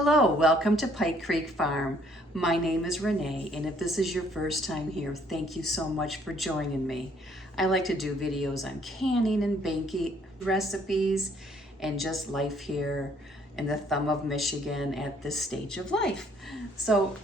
Hello, welcome to Pike Creek Farm. My name is Renee, and if this is your first time here, thank you so much for joining me. I like to do videos on canning and baking recipes and just life here in the thumb of Michigan at this stage of life. So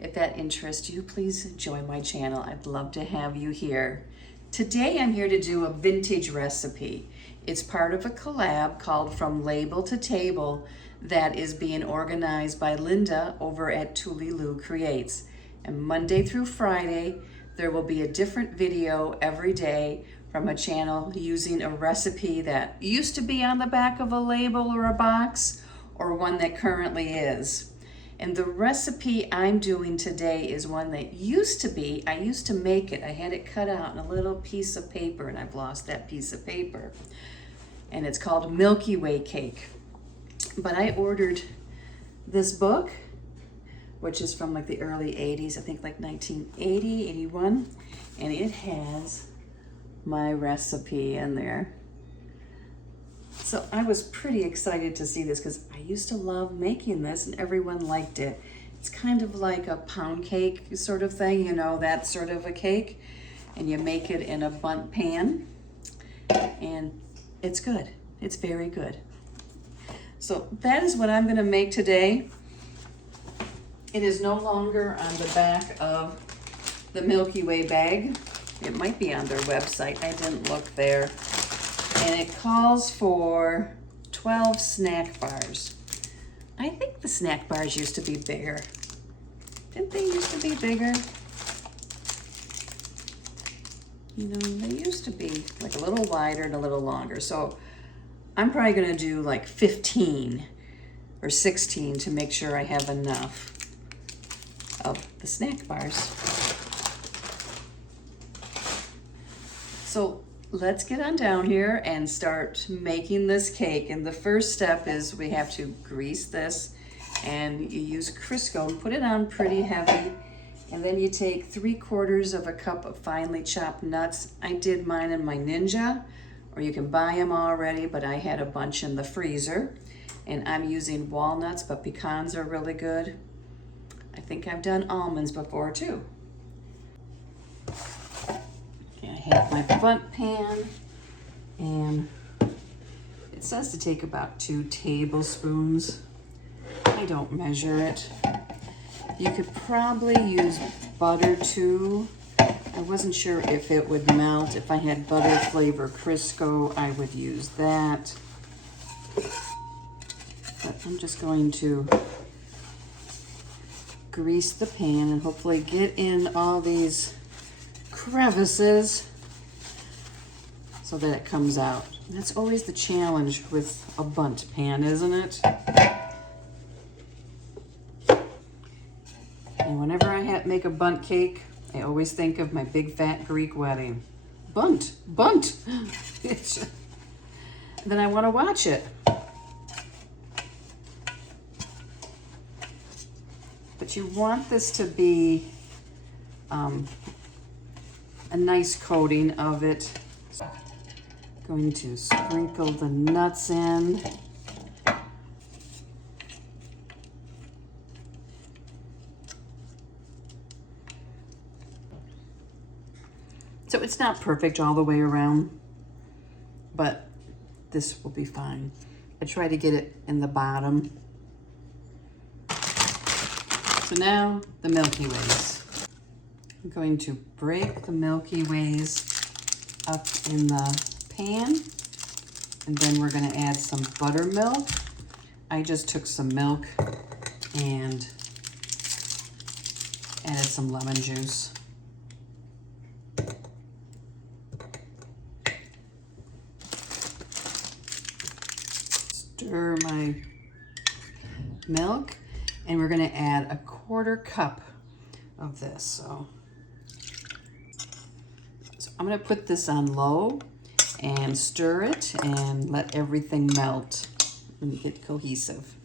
if that interests you, please join my channel. I'd love to have you here. Today I'm here to do a vintage recipe. It's part of a collab called From Label to Table that is being organized by Linda over at Tuliloo Creates. And Monday through Friday, there will be a different video every day from a channel using a recipe that used to be on the back of a label or a box, or one that currently is. And the recipe I'm doing today is one that used to be, I used to make it. I had it cut out in a little piece of paper, and I've lost that piece of paper. And it's called Milky Way cake. But I ordered this book, which is from like the early 80s, I think like 1980, 81, and it has my recipe in there. So I was pretty excited to see this because I used to love making this and everyone liked it. It's kind of like a pound cake sort of thing, you know, that sort of a cake. And you make it in a bundt pan and it's good. It's very good. So that is what I'm going to make today. It is no longer on the back of the Milky Way bag. It might be on their website. I didn't look there. And it calls for 12 snack bars. I think the snack bars used to be bigger. Didn't they used to be bigger? You know, they used to be like a little wider and a little longer. So I'm probably gonna do like 15 or 16 to make sure I have enough of the snack bars. So let's get on down here and start making this cake. And the first step is we have to grease this, and you use Crisco and put it on pretty heavy. And then you take 3/4 of a cup of finely chopped nuts. I did mine in my Ninja, or you can buy them already, but I had a bunch in the freezer. And I'm using walnuts, but pecans are really good. I think I've done almonds before too. I have my bundt pan, and it says to take about 2 tablespoons. I don't measure it. You could probably use butter too. I wasn't sure if it would melt. If I had butter flavor Crisco, I would use that. But I'm just going to grease the pan and hopefully get in all these crevices so that it comes out. That's always the challenge with a bundt pan, isn't it? And whenever I make a bundt cake, I always think of my big fat Greek wedding. Bundt. Then I want to watch it. But you want this to be a nice coating of it. So I'm going to sprinkle the nuts in. So it's not perfect all the way around, but this will be fine. I try to get it in the bottom. So now the Milky Ways. I'm going to break the Milky Ways up in the pan, and then we're going to add some buttermilk. I just took some milk and added some lemon juice. Stir my milk, and we're going to add a 1/4 cup of this. So I'm going to put this on low and stir it and let everything melt and get cohesive.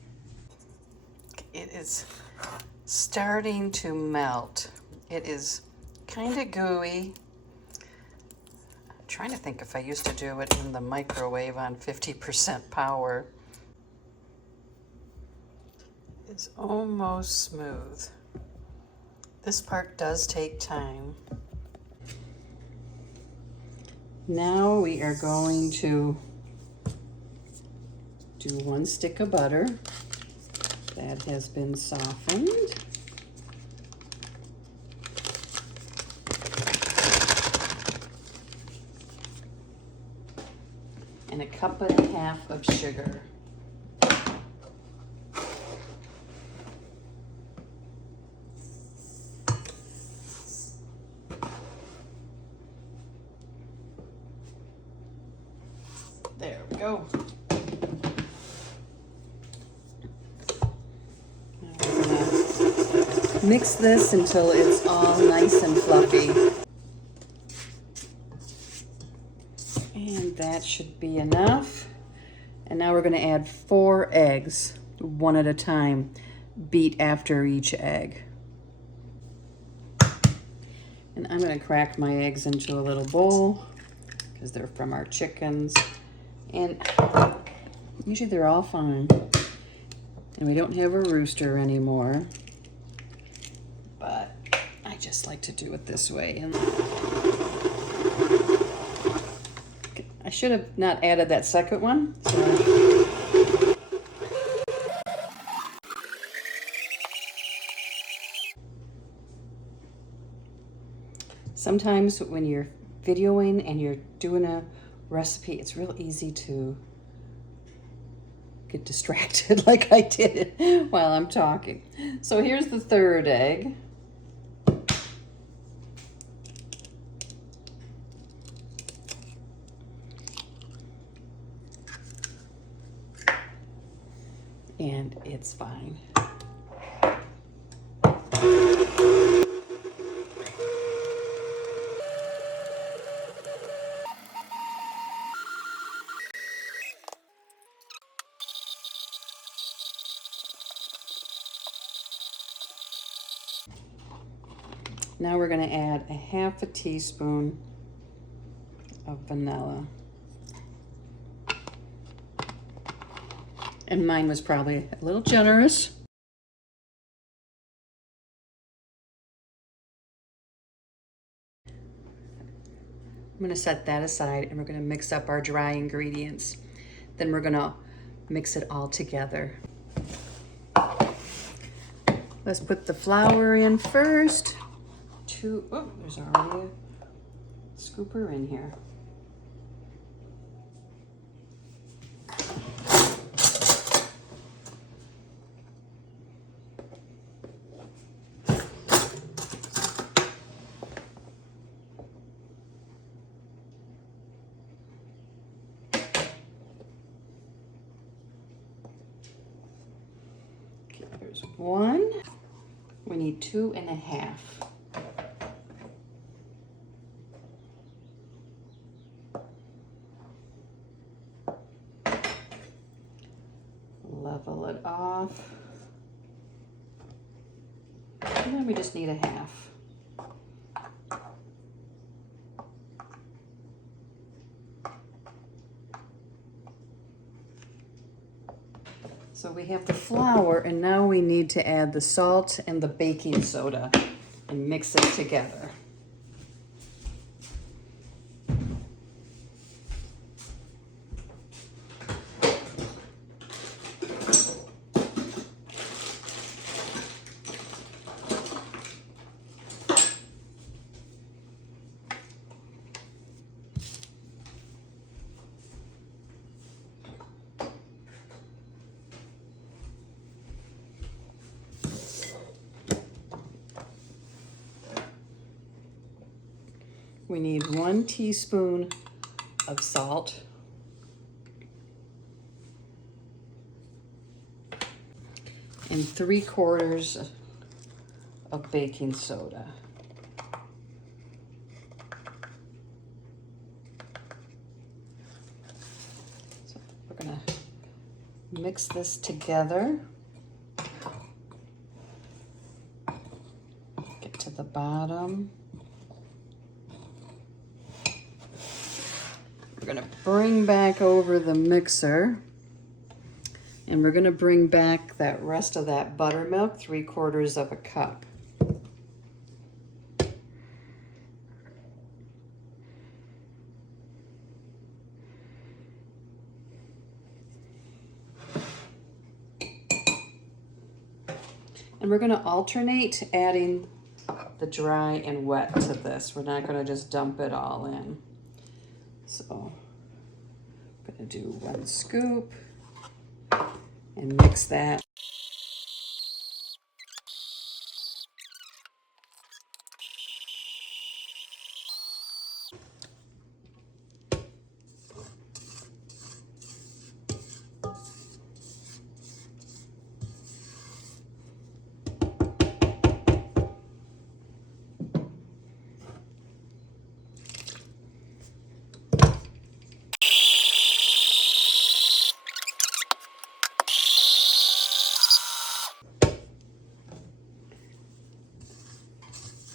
It is starting to melt. It is kind of gooey. I'm trying to think if I used to do it in the microwave on 50% power. is almost smooth. This part does take time. Now we are going to do 1 stick of butter that has been softened. And a 1.5 cups of sugar. There we go. Now we're gonna mix this until it's all nice and fluffy. And that should be enough. And now we're gonna add 4 eggs, 1 at a time, beat after each egg. And I'm gonna crack my eggs into a little bowl because they're from our chickens. And usually they're all fine. And we don't have a rooster anymore. But I just like to do it this way. And I should have not added that second one. So. Sometimes when you're videoing and you're doing a recipe, it's real easy to get distracted like I did while I'm talking. So here's the 3rd egg. And it's fine. Now we're going to add a 1/2 teaspoon of vanilla. And mine was probably a little generous. I'm going to set that aside and we're going to mix up our dry ingredients. Then we're going to mix it all together. Let's put the flour in first. Oh, there's already a scooper in here. Okay, there's 1. We need 2.5. Level it off. And then we just need a 1/2. So we have the flour, and now we need to add the salt and the baking soda and mix it together. We need 1 teaspoon of salt, and 3/4 of baking soda. So we're gonna mix this together. Get to the bottom. We're gonna bring back over the mixer And we're gonna bring back that rest of that buttermilk, 3/4 of a cup. And we're gonna alternate adding the dry and wet to this. We're not gonna just dump it all in. So I'm gonna do 1 scoop and mix that.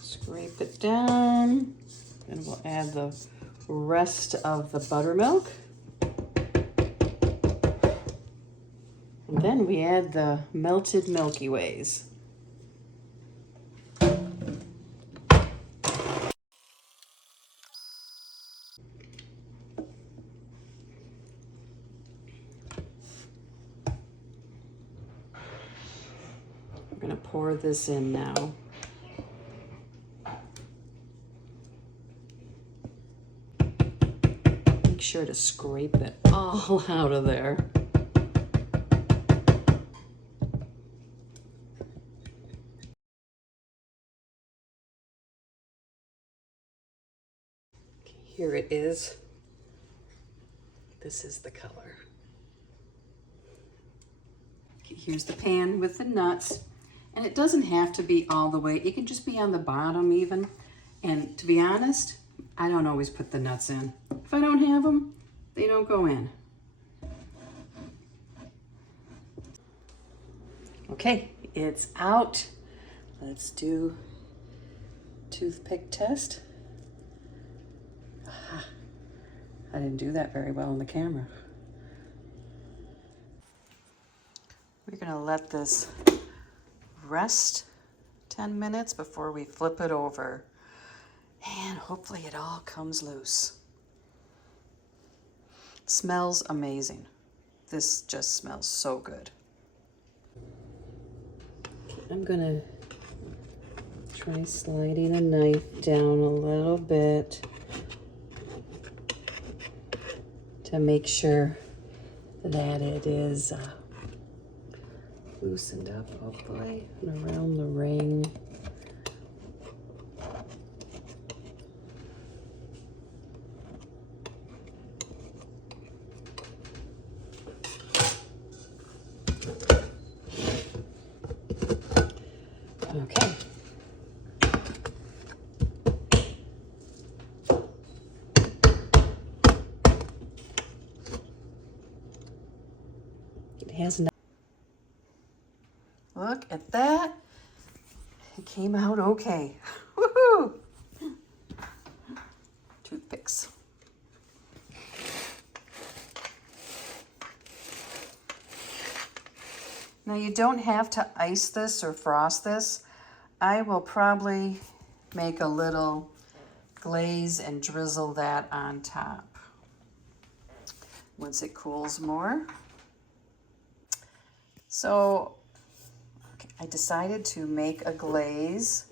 Scrape it down, and we'll add the rest of the buttermilk. And then we add the melted Milky Ways. We're gonna pour this in now. Make sure to scrape it all out of there. Here it is. This is the color. Okay, here's the pan with the nuts. And it doesn't have to be all the way. It can just be on the bottom even. And to be honest, I don't always put the nuts in. If I don't have them, they don't go in. Okay, it's out. Let's do toothpick test. I didn't do that very well on the camera. We're gonna let this rest 10 minutes before we flip it over. And hopefully it all comes loose. It smells amazing. This just smells so good. I'm gonna try sliding a knife down a little bit to make sure that it is loosened up, hopefully, and around the ring. Okay. It has no. Look at that. It came out okay. Woohoo! Toothpicks. Now you don't have to ice this or frost this. I will probably make a little glaze and drizzle that on top once it cools more. So I decided to make a glaze.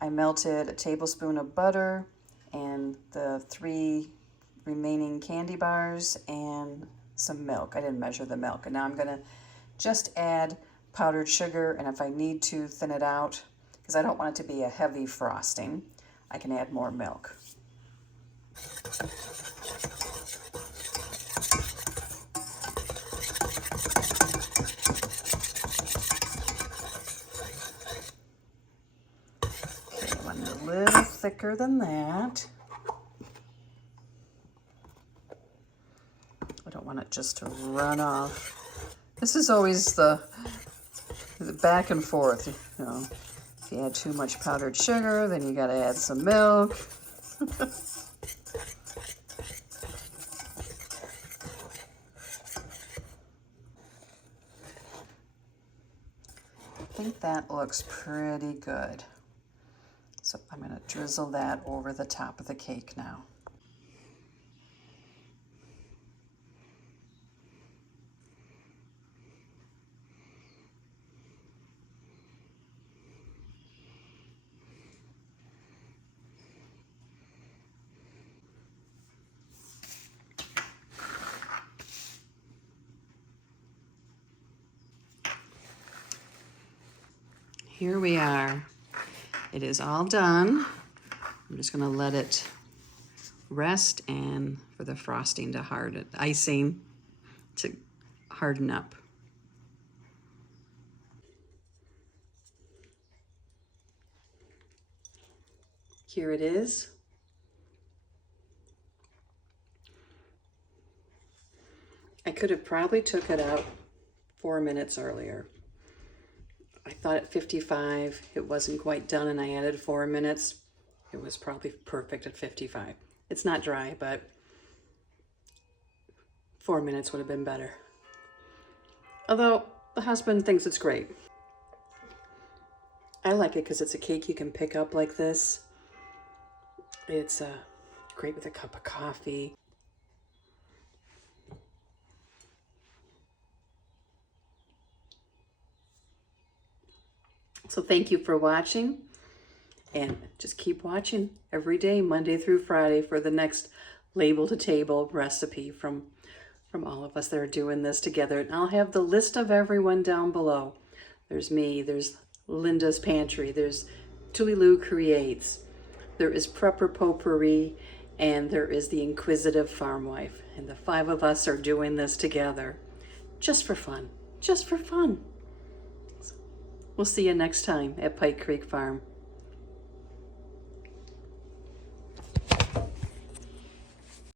I melted a tablespoon of butter and the 3 remaining candy bars and some milk. I didn't measure the milk. And now I'm gonna just add powdered sugar, and if I need to thin it out, because I don't want it to be a heavy frosting, I can add more milk. Okay, one a little thicker than that. I don't want it just to run off. This is always the back and forth, you know. If you add too much powdered sugar, then you gotta add some milk. think that looks pretty good. So I'm going to drizzle that over the top of the cake now. Here we are. It is all done. I'm just gonna let it rest and for the frosting to harden, icing to harden up. Here it is. I could have probably took it out 4 minutes earlier. I thought at 55 it wasn't quite done and I added 4 minutes. It was probably perfect at 55. It's not dry, but 4 minutes would have been better. Although the husband thinks it's great. I like it because it's a cake you can pick up like this. It's great with a cup of coffee. So thank you for watching, and just keep watching every day, Monday through Friday, for the next label to table recipe from all of us that are doing this together. And I'll have the list of everyone down below. There's me, there's Linda's Pantry, there's Tuliloo Creates, there is Prepper Potpourri, and there is the Inquisitive Farmwife. And the 5 of us are doing this together just for fun, just for fun. We'll see you next time at Pike Creek Farm.